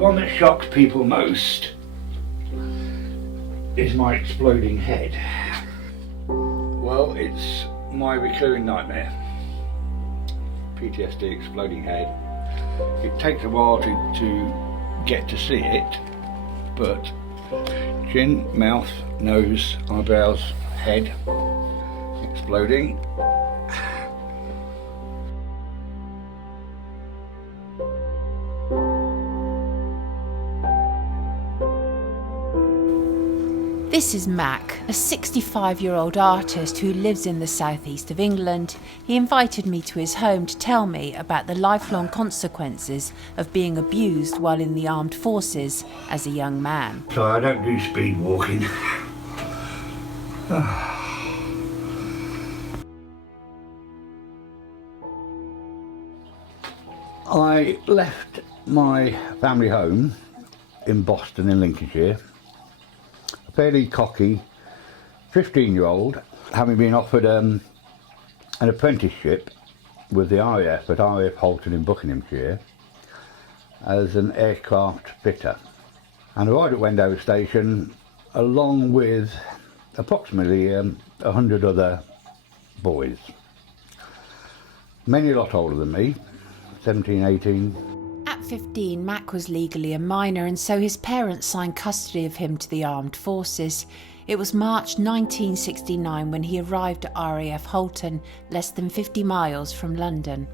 one that shocks people most is my exploding head. Well, it's my recurring nightmare. PTSD, exploding head. It takes a while to get to see it, but chin, mouth, nose, eyebrows, head exploding. This is Mac, a 65-year-old artist who lives in the southeast of England. He invited me to his home to tell me about the lifelong consequences of being abused while in the armed forces as a young man. So I don't do speed walking. I left my family home in Boston in Lincolnshire, a fairly cocky 15-year-old, having been offered an apprenticeship with the RAF at RAF Halton in Buckinghamshire as an aircraft fitter. And arrived at Wendover Station along with approximately 100 other boys, many a lot older than me, 17, 18. At 15, Mac was legally a minor, and so his parents signed custody of him to the armed forces. It was March 1969 when he arrived at RAF Halton, less than 50 miles from London.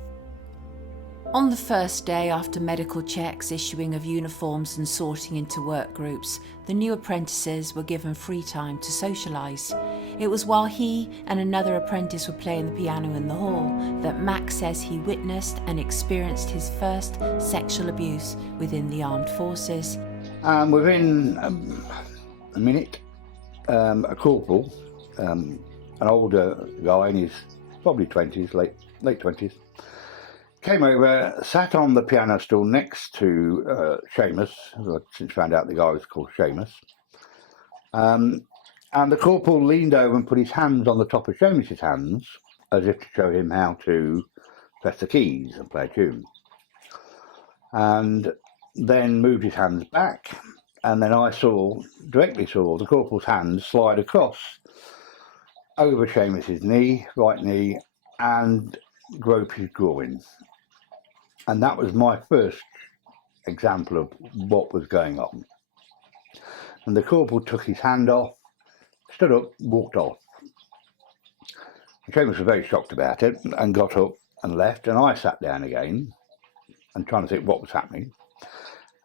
On the first day, after medical checks, issuing of uniforms and sorting into work groups, the new apprentices were given free time to socialise. It was while he and another apprentice were playing the piano in the hall that Mac says he witnessed and experienced his first sexual abuse within the armed forces. Within a minute, a corporal, an older guy in his probably 20s, late 20s, came over, sat on the piano stool next to Seamus, who I'd since found out the guy was called Seamus. And the corporal leaned over and put his hands on the top of Seamus's hands, as if to show him how to press the keys and play a tune. And then moved his hands back, and then I directly saw the corporal's hands slide across over Seamus's knee, right knee, and grope his groin. And that was my first example of what was going on. And the corporal took his hand off, stood up, walked off. And Seamus was very shocked about it and got up and left, and I sat down again and trying to think what was happening.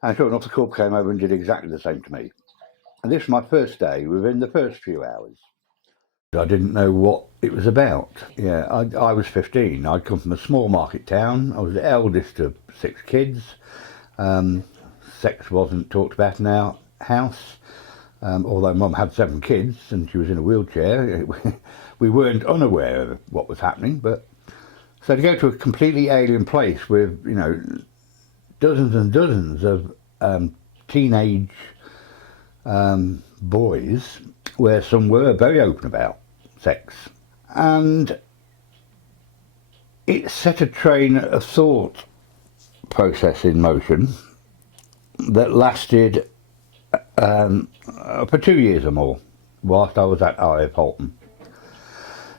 And sure enough, the corporal came over and did exactly the same to me. And this was my first day within the first few hours. I didn't know what it was about. Yeah, I was 15. I'd come from a small market town. I was the eldest of 6 kids. Sex wasn't talked about in our house. Although Mum had 7 kids and she was in a wheelchair, we weren't unaware of what was happening. But so to go to a completely alien place with, dozens and dozens of teenage boys, where some were very open about sex, and it set a train of thought process in motion that lasted for 2 years or more whilst I was at RAF Halton.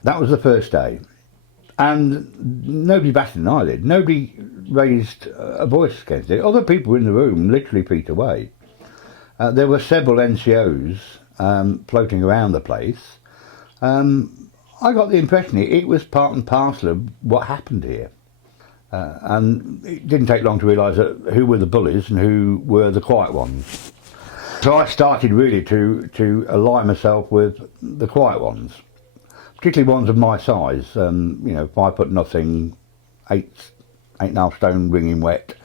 That was the first day, and nobody batted an eyelid. Nobody raised a voice against it. Other people in the room literally feet away. There were several NCOs floating around the place. I got the impression it was part and parcel of what happened here. And it didn't take long to realise who were the bullies and who were the quiet ones. So I started really to align myself with the quiet ones, particularly ones of my size, 5 foot nothing, 8.5 stone wringing wet.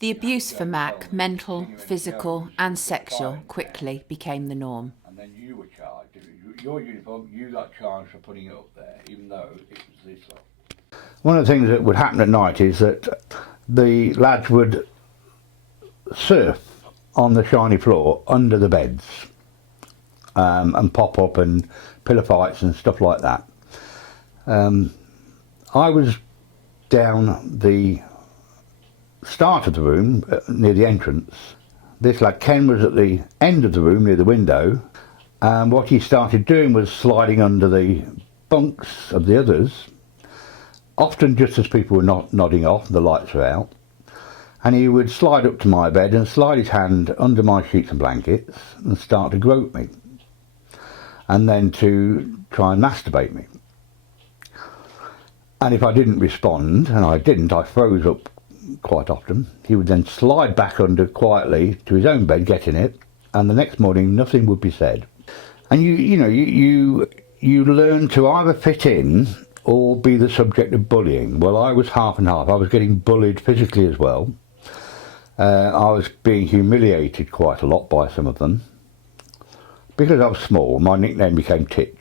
The abuse for Mac, mental, physical and sexual, quickly became the norm. And then you were charged. Your uniform, you got charged for putting it up there, even though it was this lot. One of the things that would happen at night is that the lads would surf on the shiny floor under the beds and pop up and pillow fights and stuff like that. I was down the start of the room near the entrance, This lad Ken was at the end of the room near the window, and what he started doing was sliding under the bunks of the others, often just as people were nodding off and the lights were out, and he would slide up to my bed and slide his hand under my sheets and blankets and start to grope me, and then to try and masturbate me. And if I didn't respond, and I didn't, I froze up quite often, he would then slide back under quietly to his own bed, get in it, and the next morning nothing would be said. And you learn to either fit in or be the subject of bullying. Well, I was half and half. I was getting bullied physically as well. I was being humiliated quite a lot by some of them. Because I was small, my nickname became Titch.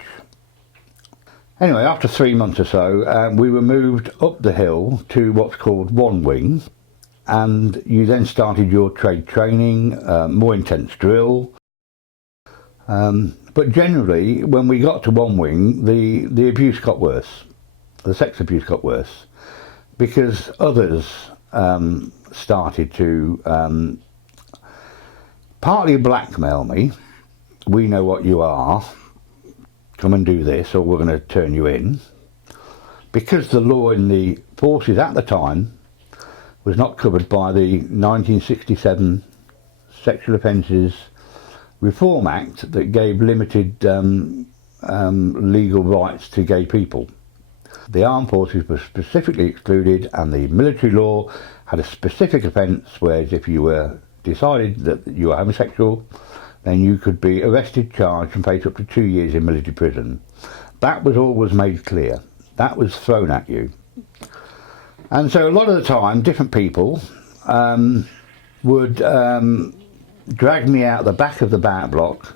Anyway, after 3 months or so, we were moved up the hill to what's called One Wing, and you then started your trade training, more intense drill. But generally, when we got to One Wing, the abuse got worse. The sex abuse got worse, because others started to partly blackmail me. We know what you are. Come and do this or we're going to turn you in. Because the law in the forces at the time was not covered by the 1967 Sexual Offences Reform Act that gave limited legal rights to gay people. The armed forces were specifically excluded, and the military law had a specific offence, whereas if you were decided that you were homosexual, then you could be arrested, charged and face up to 2 years in military prison. That was always made clear. That was thrown at you. And so a lot of the time, different people would drag me out the back of the barrack block.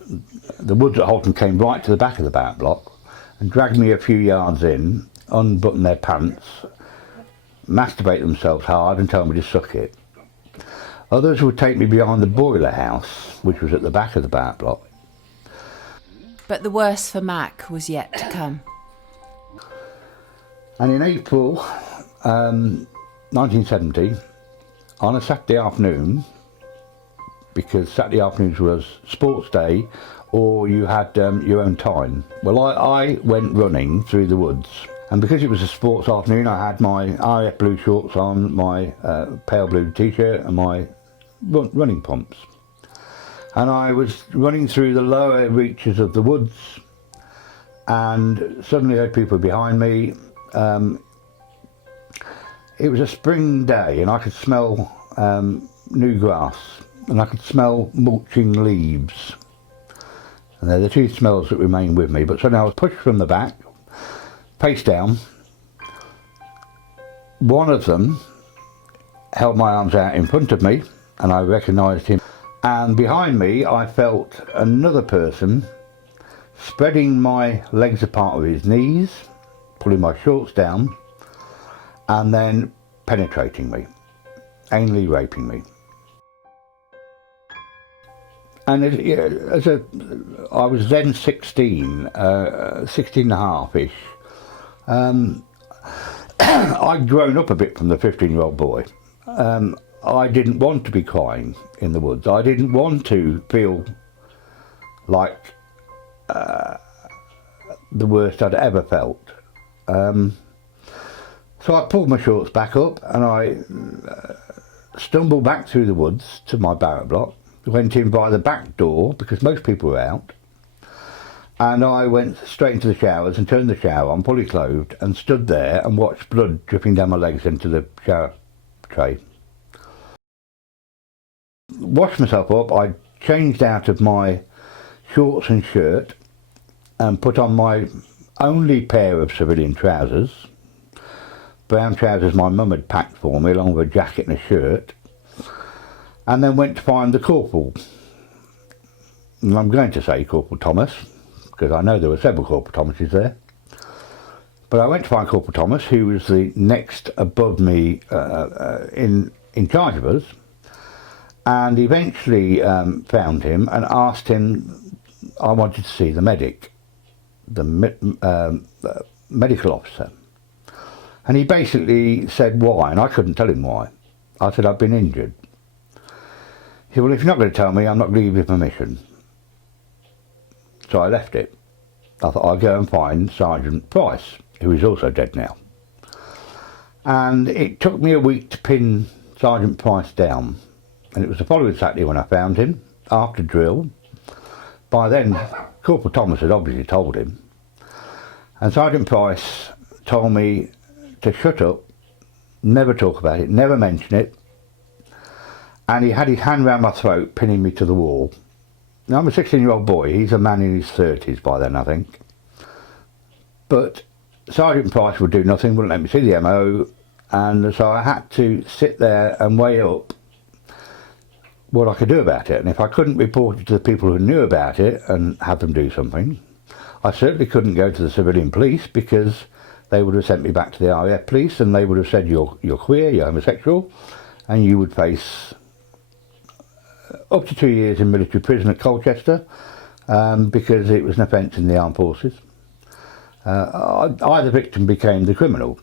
The woods at Halton came right to the back of the barrack block and drag me a few yards in, unbutton their pants, masturbate themselves hard and tell me to suck it. Others would take me behind the boiler house, which was at the back of the barrack block. But the worst for Mac was yet to come. And in April 1970, on a Saturday afternoon, because Saturday afternoons was sports day or you had your own time, well, I went running through the woods. And because it was a sports afternoon, I had my RAF blue shorts on, my pale blue t-shirt and my running pumps. And I was running through the lower reaches of the woods, and suddenly I heard people behind me. It was a spring day and I could smell new grass, and I could smell mulching leaves. And they're the two smells that remain with me. But suddenly I was pushed from the back, face down. One of them held my arms out in front of me, and I recognised him. And behind me I felt another person spreading my legs apart with his knees, pulling my shorts down, and then penetrating me, anally raping me. And I was then 16, 16 and a half-ish. I'd grown up a bit from the 15-year-old boy. I didn't want to be crying in the woods. I didn't want to feel like the worst I'd ever felt. So I pulled my shorts back up and I stumbled back through the woods to my barrack block, went in by the back door because most people were out, and I went straight into the showers and turned the shower on, fully clothed, and stood there and watched blood dripping down my legs into the shower tray. Washed myself up, I changed out of my shorts and shirt and put on my only pair of civilian trousers, brown trousers my mum had packed for me along with a jacket and a shirt, and then went to find the corporal. And I'm going to say Corporal Thomas, because I know there were several Corporal Thomases there. But I went to find Corporal Thomas, who was the next above me in charge of us, and eventually found him and asked him, I wanted to see the medic, the medical officer. And he basically said why, and I couldn't tell him why. I said I'd been injured. He said, well, if you're not going to tell me, I'm not going to give you permission. So I left it. I thought I'd go and find Sergeant Price, who is also dead now. And it took me a week to pin Sergeant Price down. And it was the following Saturday when I found him, after drill. By then, Corporal Thomas had obviously told him. And Sergeant Price told me to shut up, never talk about it, never mention it. And he had his hand round my throat, pinning me to the wall. Now, I'm a 16-year-old boy. He's a man in his 30s by then, I think. But Sergeant Price would do nothing, wouldn't let me see the MO. And so I had to sit there and weigh up what I could do about it. And if I couldn't report it to the people who knew about it and have them do something, I certainly couldn't go to the civilian police, because they would have sent me back to the RAF police and they would have said you're queer, you're homosexual, and you would face up to 2 years in military prison at Colchester, because it was an offence in the armed forces. I, the victim, became the criminal,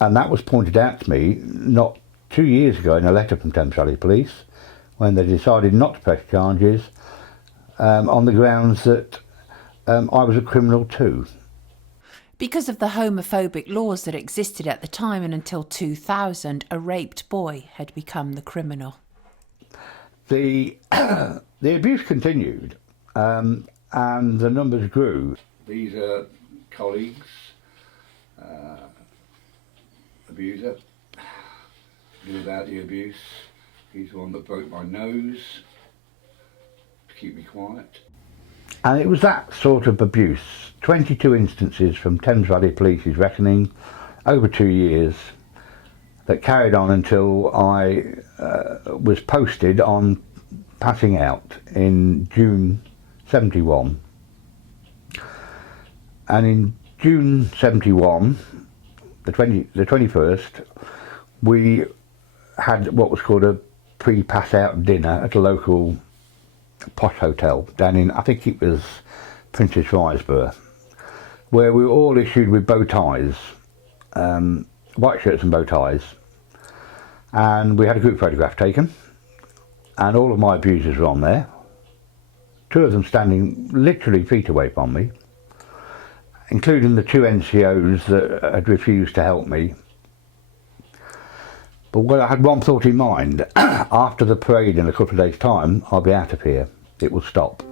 and that was pointed out to me not 2 years ago in a letter from Thames Valley Police, when they decided not to press charges on the grounds that I was a criminal too. Because of the homophobic laws that existed at the time, and until 2000, a raped boy had become the criminal. The abuse continued, and the numbers grew. These are colleagues, abuser, knew about the abuse. He's the one that broke my nose to keep me quiet. And it was that sort of abuse, 22 instances from Thames Valley Police's reckoning, over 2 years, that carried on until I was posted on passing out in June 71. And in June 71, the 21st, we had what was called a pre-pass out dinner at a local posh hotel down in, I think it was Princess Risborough, where we were all issued with bow ties, white shirts and bow ties, and we had a group photograph taken, and all of my abusers were on there, 2 of them standing literally feet away from me, including the 2 NCOs that had refused to help me. But well, I had one thought in mind: after the parade in a couple of days' time, I'll be out of here. It will stop.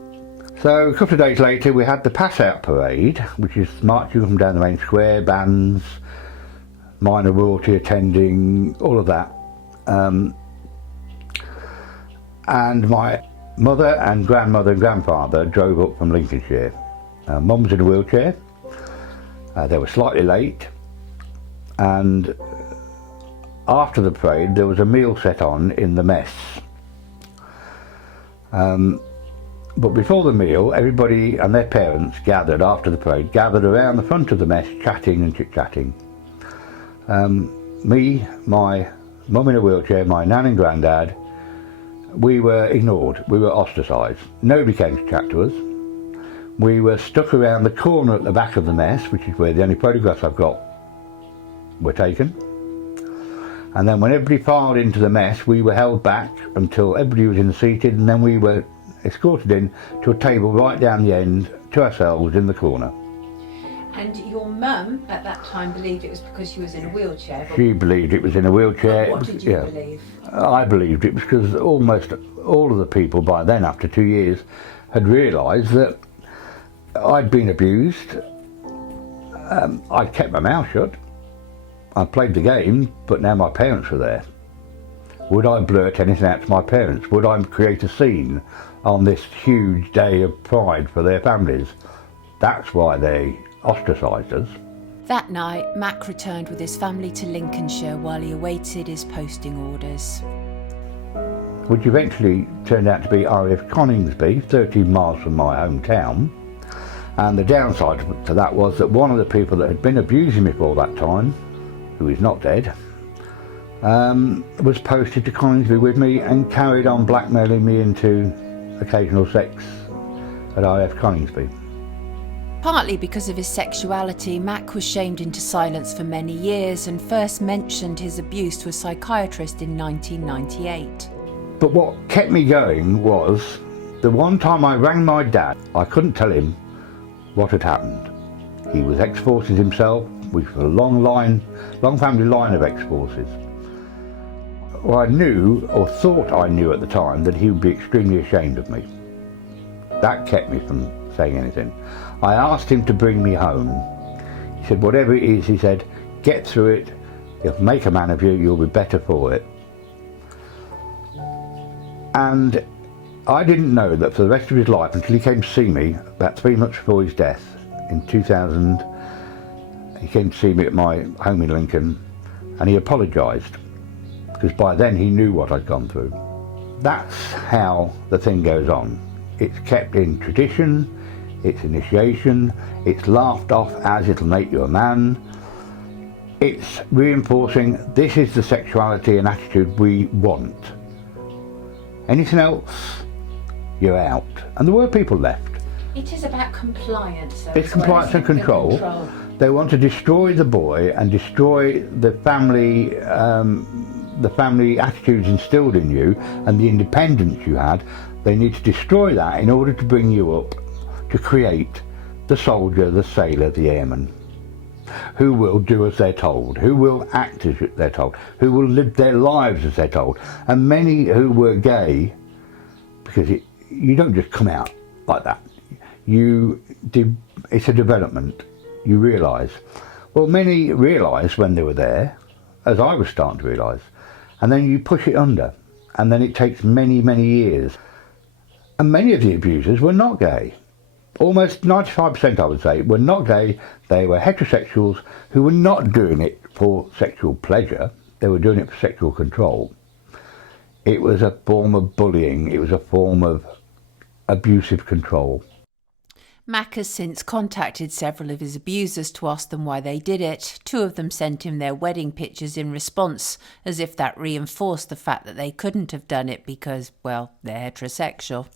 So a couple of days later, we had the pass-out parade, which is marching up and down the main square, bands, minor royalty attending, all of that. And my mother and grandmother and grandfather drove up from Lincolnshire. Mum was in a wheelchair. They were slightly late, and after the parade there was a meal set on in the mess. But before the meal, everybody and their parents gathered after the parade, gathered around the front of the mess, chatting and chit-chatting. Me, my mum in a wheelchair, my nan and granddad, we were ignored, we were ostracised. Nobody came to chat to us. We were stuck around the corner at the back of the mess, which is where the only photographs I've got were taken. And then when everybody filed into the mess, we were held back until everybody was in seated, and then we were escorted in to a table right down the end to ourselves in the corner. And your mum at that time believed it was because she was in a wheelchair? She believed it was in a wheelchair. What did you believe? I believed it was because almost all of the people by then, after 2 years, had realised that I'd been abused. I'd kept my mouth shut. I played the game, but now my parents were there. Would I blurt anything out to my parents? Would I create a scene on this huge day of pride for their families? That's why they ostracised us. That night, Mac returned with his family to Lincolnshire while he awaited his posting orders. Which eventually turned out to be RAF Coningsby, 13 miles from my hometown. And the downside to that was that one of the people that had been abusing me for all that time, who is not dead, was posted to Coningsby with me and carried on blackmailing me into occasional sex at RAF Coningsby. Partly because of his sexuality, Mac was shamed into silence for many years and first mentioned his abuse to a psychiatrist in 1998. But what kept me going was the one time I rang my dad, I couldn't tell him what had happened. He was ex-forces himself, with a long family line of ex-forces. Well, I knew, or thought I knew at the time, that he would be extremely ashamed of me. That kept me from saying anything. I asked him to bring me home. He said, whatever it is, he said, get through it, it'll make a man of you, you'll be better for it. And I didn't know that for the rest of his life, until he came to see me about 3 months before his death in 2000, he came to see me at my home in Lincoln, and he apologised, because by then he knew what I'd gone through. That's how the thing goes on. It's kept in tradition, it's initiation, it's laughed off as it'll make you a man. It's reinforcing this is the sexuality and attitude we want. Anything else, you're out. And there were people left. It is about compliance. It's compliance and control. They want to destroy the boy and destroy the family attitudes instilled in you and the independence you had. They need to destroy that in order to bring you up to create the soldier, the sailor, the airman, who will do as they're told, who will act as they're told, who will live their lives as they're told. And many who were gay, because you don't just come out like that. It's a development, you realise. Well, many realised when they were there, as I was starting to realise, and then you push it under, and then it takes many, many years. And many of the abusers were not gay. Almost 95%, I would say, were not gay. They were heterosexuals who were not doing it for sexual pleasure. They were doing it for sexual control. It was a form of bullying. It was a form of abusive control. Mac has since contacted several of his abusers to ask them why they did it. 2 of them sent him their wedding pictures in response, as if that reinforced the fact that they couldn't have done it because, well, they're heterosexual.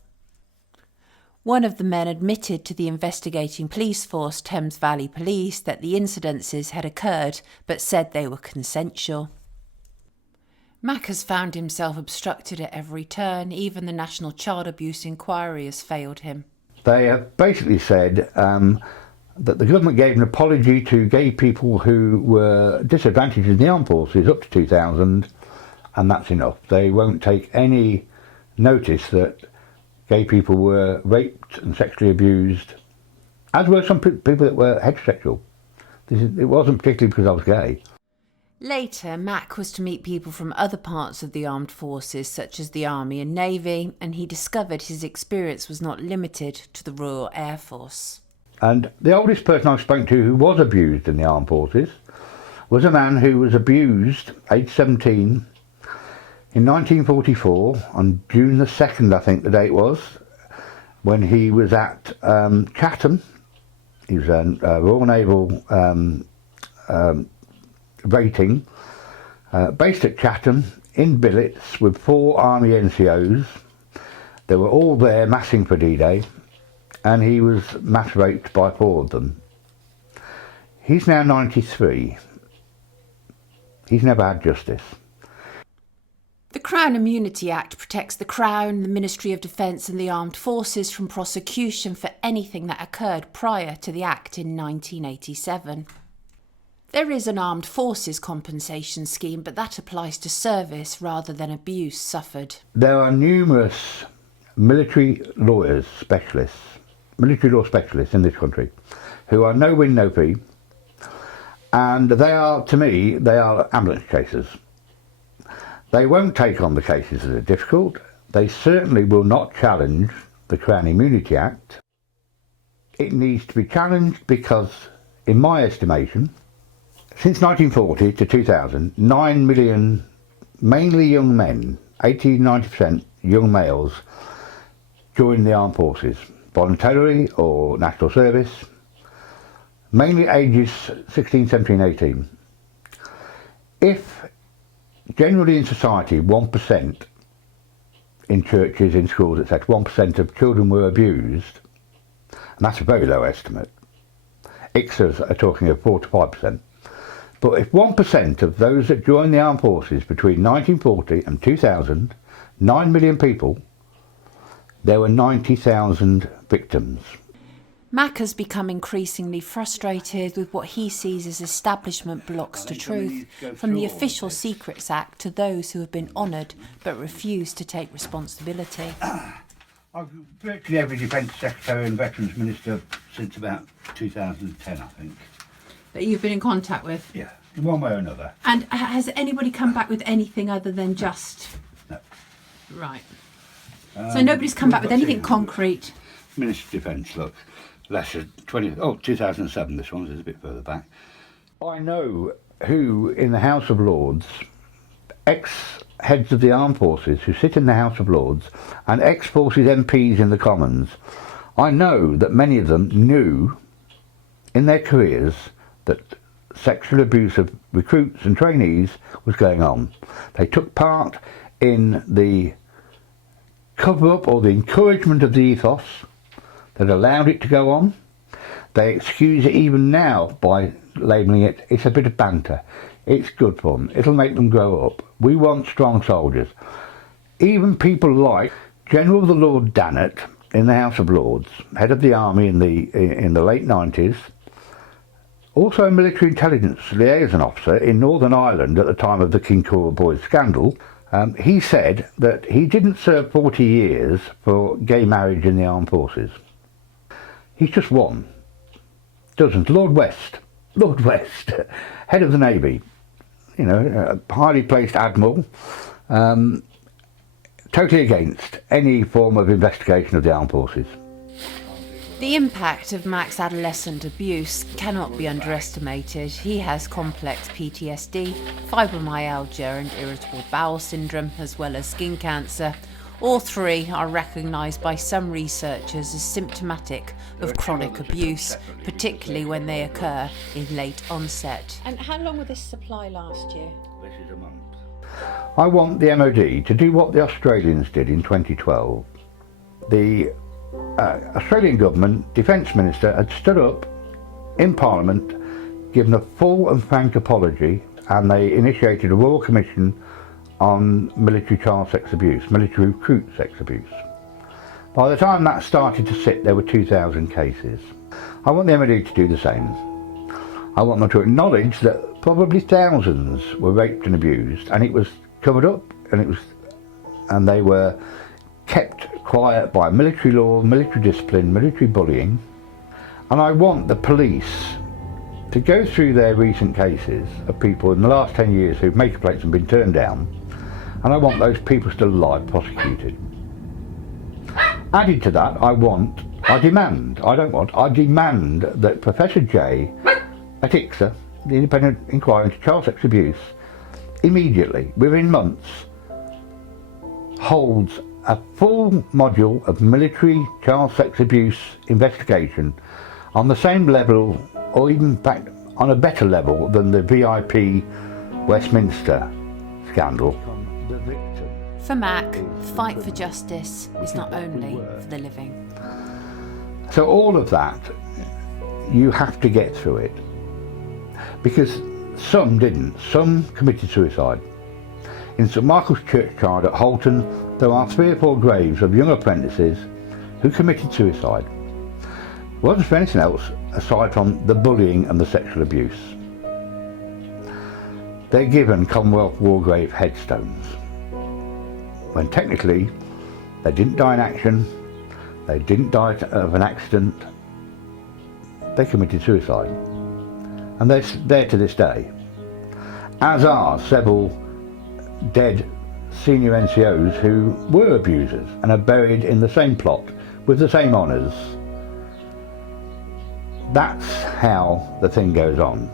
One of the men admitted to the investigating police force, Thames Valley Police, that the incidences had occurred, but said they were consensual. Mac has found himself obstructed at every turn. Even the National Child Abuse Inquiry has failed him. They have basically said that the government gave an apology to gay people who were disadvantaged in the armed forces up to 2000, and that's enough. They won't take any notice that gay people were raped and sexually abused, as were some people that were heterosexual. It wasn't particularly because I was gay. Later, Mac was to meet people from other parts of the armed forces, such as the Army and Navy, and he discovered his experience was not limited to the Royal Air Force. And the oldest person I spoke to who was abused in the armed forces was a man who was abused, aged 17, in 1944, on June the 2nd, I think the date was, when he was at Chatham. He was a Royal Naval rating, based at Chatham, in billets with 4 Army NCOs. They were all there massing for D-Day, and he was mass raped by 4 of them. He's now 93. He's never had justice. The Crown Immunity Act protects the Crown, the Ministry of Defence and the Armed Forces from prosecution for anything that occurred prior to the Act in 1987. There is an Armed Forces compensation scheme, but that applies to service rather than abuse suffered. There are numerous military lawyers, specialists, military law specialists in this country, who are no win, no fee, and they are, to me, they are ambulance chasers. They won't take on the cases that are difficult. They certainly will not challenge the Crown Immunity Act. It needs to be challenged because, in my estimation, since 1940 to 2000, 9 million, mainly young men, 80-90% young males, joined the armed forces, voluntarily or national service, mainly ages 16, 17, 18. If generally in society 1%, in churches, in schools, etc., 1% of children were abused, and that's a very low estimate. ICSAs are talking of 4 to 5%. But if 1% of those that joined the armed forces between 1940 and 2000 9 million people, there were 90,000 victims. Mac has become increasingly frustrated with what he sees as establishment blocks to truth, from the Official Secrets Act to those who have been honoured but refuse to take responsibility. I've virtually every Defence Secretary and Veterans Minister since about 2010, I think. That you've been in contact with? Yeah, in one way or another. And has anybody come back with anything other than just... No. Right. So nobody's come back with anything concrete? Minister of Defence, look, less than 2007 this one, is a bit further back. I know who in the House of Lords, ex-heads of the armed forces who sit in the House of Lords and ex-forces MPs in the Commons, I know that many of them knew in their careers that sexual abuse of recruits and trainees was going on. They took part in the cover-up or the encouragement of the ethos that allowed it to go on. They excuse it even now by labelling it's a bit of banter. It's good for them. It'll make them grow up. We want strong soldiers. Even people like General of the Lord Dannatt in the House of Lords, head of the army in the late 90s, also a military intelligence liaison officer in Northern Ireland at the time of the Kincora Boys scandal. He said that he didn't serve 40 years for gay marriage in the armed forces. He's just one. Dozens. Lord West, head of the Navy, you know, a highly placed admiral, totally against any form of investigation of the armed forces. The impact of Mac's adolescent abuse cannot be underestimated. He has complex PTSD, fibromyalgia and irritable bowel syndrome, as well as skin cancer. All three are recognised by some researchers as symptomatic of chronic abuse, particularly when they occur in late onset. And how long will this supply last you? This is a month. I want the MOD to do what the Australians did in 2012. The Australian government Defence Minister had stood up in Parliament, given a full and frank apology, and they initiated a Royal Commission on military child sex abuse, military recruit sex abuse. By the time that started to sit, there were 2,000 cases. I want the MOD to do the same. I want them to acknowledge that probably thousands were raped and abused, and it was covered up, and they were kept quiet by military law, military discipline, military bullying. And I want the police to go through their recent cases of people in the last 10 years who've maker plates and been turned down, and I want those people still alive prosecuted. Added to that, I demand that Professor J at ICSA, the Independent Inquiry into Child Sex Abuse, immediately, within months, holds a full module of military child sex abuse investigation on the same level, or even in fact on a better level than the VIP Westminster scandal. For Mac, the fight for justice is not only for the living. So all of that, you have to get through it. Because some didn't. Some committed suicide. In St Michael's Churchyard at Halton, there are 3 or 4 graves of young apprentices who committed suicide. It wasn't for anything else aside from the bullying and the sexual abuse. They're given Commonwealth War Grave headstones, when technically they didn't die in action, they didn't die of an accident, they committed suicide. And they're there to this day, as are several dead senior NCOs who were abusers and are buried in the same plot with the same honours. That's how the thing goes on.